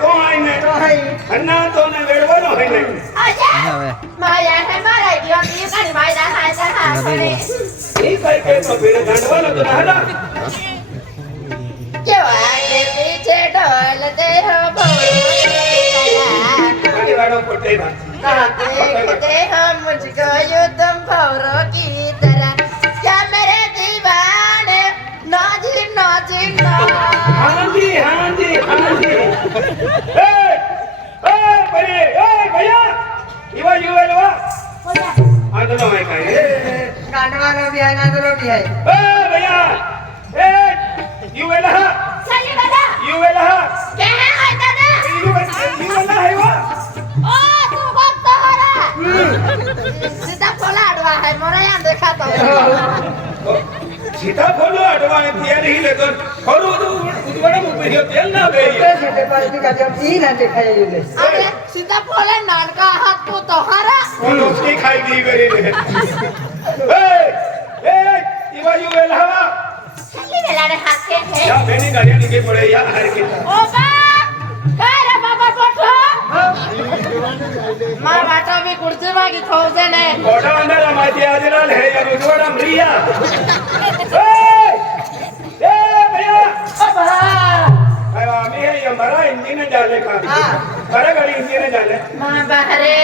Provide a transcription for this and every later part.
तो आई ने तो है अन्ना तो ने वेड़વાનો है ने माया है मारा दियो नी कनी भाई दा हाय दा हाय ई कह के तो फिर गंडवालो तो ना केवा के पीछे ढोलते हो पानी वालों को टेना देखते हो मुझको यूं तुम भौरों की तरह क्या मेरे दीवाने नाजी नाजी ना हाँ जी ए भैया इवा युवा आ तो मैं कहे गांडवानो भी है नादरो भी है भैया युवेला चलिए दादा युवेला क्या है दादा युवेला है वो ओ तू बहुत तोहरा सीधा फोला अडवा है मोरा यहां देखा तो सीता फोलो अडवाने तैयार ही ले तो और उदवड़ा मुझे तेल ना बे सीधे पार्टी का जब ई ना दिखाई ये अरे सीधा फोले नानका हाथ को तोहरा और उसकी खाई दी मेरी ने इवा युवेला चलिए बेलाने हाथ के है या बेनी गाड़ियां निके पड़े या हर के ओ बा काय बाबा बोठो मां बाटो भी कुर्सी मागी थोसे ने कोड़ा अंदर माती आदिलाल है या उदवड़ा मरिया भैया अब अरे आमी है ये हमारा इंजन डाले का बड़ा गाड़ी इंजन डाले मां बाहरे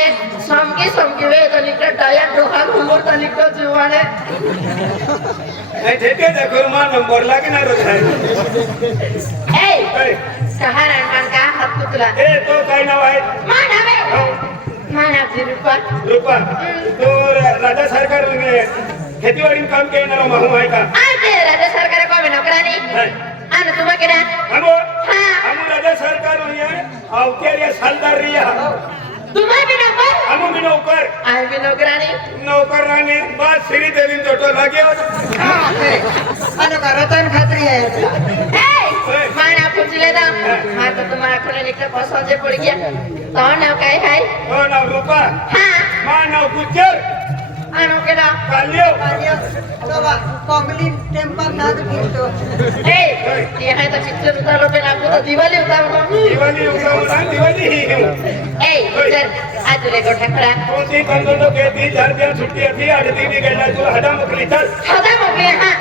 समकी वे तो निकल टायर डोहा घुमो तो निकल जुवाने नहीं ठेके देखो मां नंबर लागे ना रोज है ए कहां रहन का हाथ पुतला ए तो काय ना भाई मां नावे मां ना रूपा तो राजा सरकार ने खेतीवाड़ी में काम के ना महू है का आते राजा सरकार को में नौकरानी आन तुम के ना हम राजा सरकार हुई है और के लिए सालदार रिया तुम्हें भी नौकर हम भी नौकर आई भी नौकरानी नौकर रानी बात श्री देवी टोटो लगे अनु का रतन खत्री है ए माना पूछ लेता हां तो तुम्हारा खुले निकले पसंद पड़ गया तो ना काय है ओ ना रूपा हां मां ना गुजर आनो के ना कालियो तो बा कोंगली टेम्पर ना तो ए ये है तो चित्र उतारो पे आपको तो दिवाली उतारो दिवाली ही हूं ए सर आज ले को ठकरा कोती बंदो के 3000 दिन छुट्टी थी 8 दिन गेला तो हदा मोकली चल हदा मोकली हां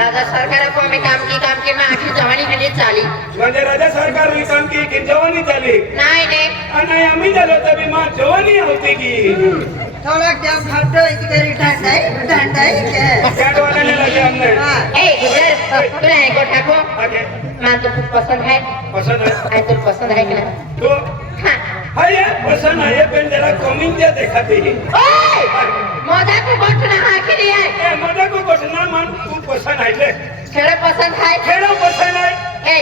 राजा सरकार को में काम की में आखी जवानी हनी चाली म्हणजे राजा सरकार हुई काम की जवानी चाली नाही आणि आम्ही झालो तभी मां जवानी होती की थोड़ा क्या फटो इतनी डंडाई के कैट वाले ने लगे हमने ए इधर तू नहीं को ठाको आगे मां तो पसंद है आई तो पसंद है कि ना तो हां हाय पसंद है पेन जरा कमिंग दे दिखाते ही ओए मोदा को गोठना आखिरी है ए मजा को घटना मान तू पसंद है ले खेड़ा पसंद है खेड़ो पसंद है ए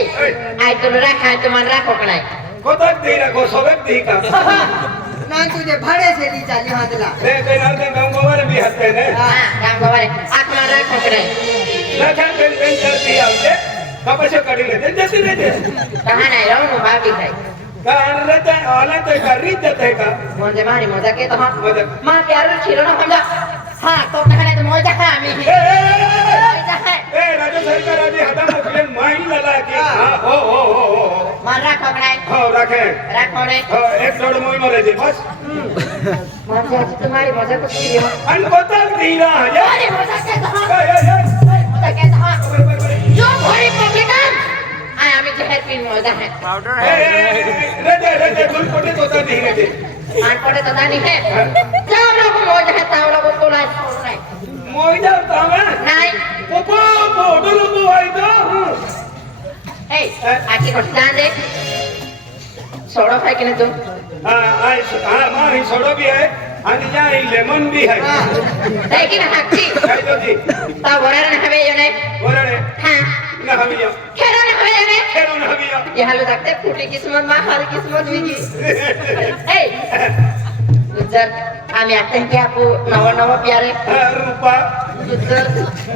आई तो रखा है तो मन रखो कनाई कोतक दे रखो सबक दी का ना तुझे भाड़े से ली चाली हाथला ले के नाल के गांव गोवर भी हते ने हां काम गवारे आंख में रखो कनाई लखन पेन पेन करती आउते कपसे कड़ी लेते जैसे रहते कहां नहीं रहूं भाभी भाई कान रहते आले तो करी देते का मोजे मारी मोजा के तो हां मोजा मां प्यार खिलो ना समझा हां तो कहने तो मोजा है मी मोजा है ए राजा सरकार आदि हदा मोकले माइन लला की हां हो मार रखो कनाई हो रखे रखो ने हो एक डोड़ मोइनो ले दे बस मोजा तुम्हारी मोजा कुछ की हो अन कोतक दीरा है अरे मोजा के तो हां ए मोजा के तो हां जो भरी पब्लिकन आय आम्ही जहर पिन मोजा है पाउडर है रे गुल पोटे तोता नहीं रे मान पड़े तो नहीं है जाओ लोग मोजा है ताव लोग को नहीं मोइदा तावा नहीं पोपो पोडो लो आई तो ए आखी को ध्यान दे सोडो है कि नहीं तुम हां मां ही सोडो भी है आणि या लेमन भी है लेकिन हक्की काय तो जी ता वरान हवे यो नहीं वरणे हां ना हवियो खेरो न हवे यो नहीं खेरो ना हवियो ये हालो तकते फूटी किस्मत मां हर किस्मत विगी ए गुजर आम्ही आता हैं कि आपको नवा प्यारे रूपा गुजर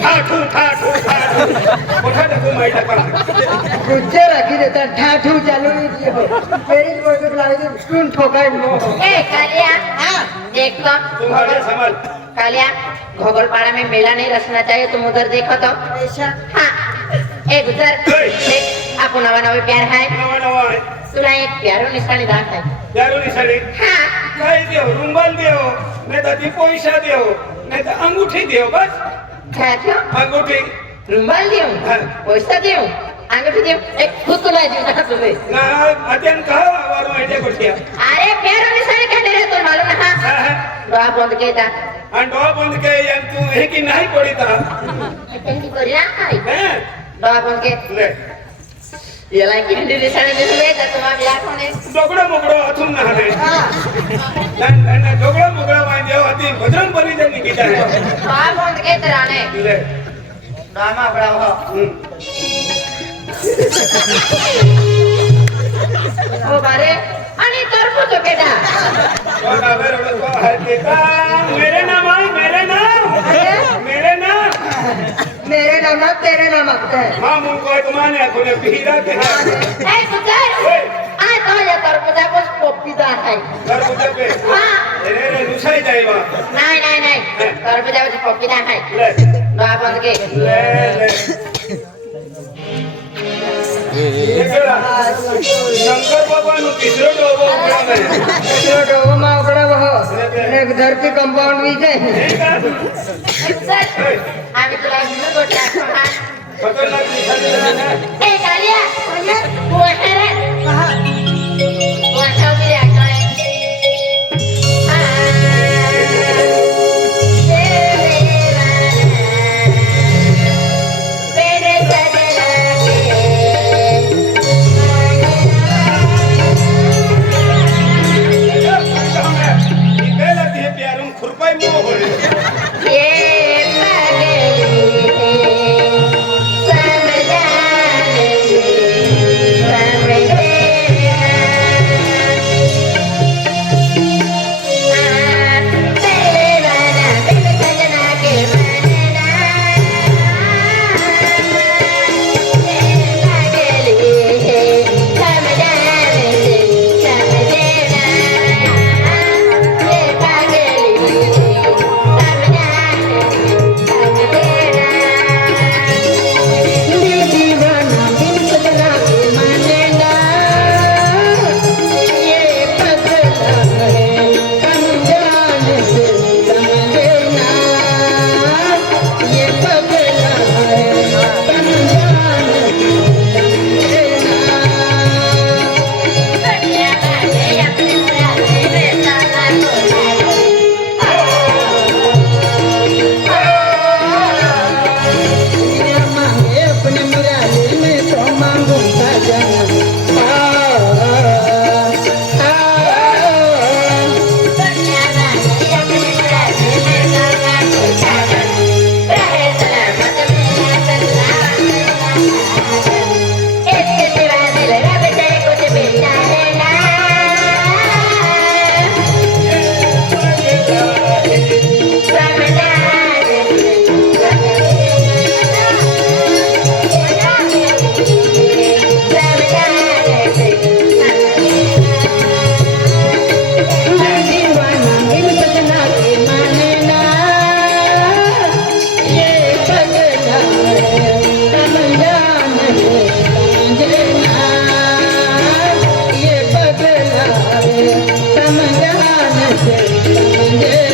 ठाठू मोठा देखो माइटा पर गुज्जे रखी देता ठाठू चालू नहीं किया मेरी बोल के लावे तो स्कूल ठोकाई नो ए कालिया हां देख तो तुम्हारे समझ कालिया घोगलपाड़ा में मेला नहीं रचना चाहिए तुम उधर देखो तो ऐसा हाँ ए गुजर देख आपको नवा नवा प्यार है नवा नवा आहे तुला एक प्यारो निशाणी दाखवाय यारो निशाणी हा काय देव रुमाल देव नाही तर ती पैसा देव नाही तर अंगूठी देव बस क्या क्यों अंगूठी रुमाल देऊ हाँ। पैसा देऊ अंगठी देऊ एक फुतुला देऊ ना तुम्ही ना अत्यंत का वारो आहे गोष्टी अरे प्यारो निशाणी काढले रे तो मालूम ना हा डोळा बंद केला आणि डोळा बंद के यान तू हे की नाही पडिता त्यांची करूया काय हे डोळा बंद के ले याला किंडी निशाणी दिसले तर तुम्हाला या कोणे दोगडं मुगडं अथून ना रे ना दोगडं मुगडं माहिती होती भजन बरी जे निकिता आहे डोळा बंद के तर आणे ले डोळा मागडा हो ओ बारे आणि तरबूज बेटा और अगर वो है बेटा मेरे नाम आई मेरे नाम मेरे नाम तेरे नाम है मां मुझको एक माने कोने पीरा के ए सुधर आ तो या तरबूजा को पपीता है घर बुझे पे हां रे नुसाई जाईवा नाही तरबूजा को पपीता है ले डोळा बंद के ले देखला शंकर भगवान किसरो डोबो उकड़ा में जो डोबो में उकड़ा वो एक धरती कंपाउंड भी है ठीक है सर आम्ही तुला घेऊन गोठा हा खतरनाक निशाणी ए कालिया वो है रे कहा वो है मेरे आगे बेला दिए प्यारुम खुरपाई मुंह होले समझाने से समझे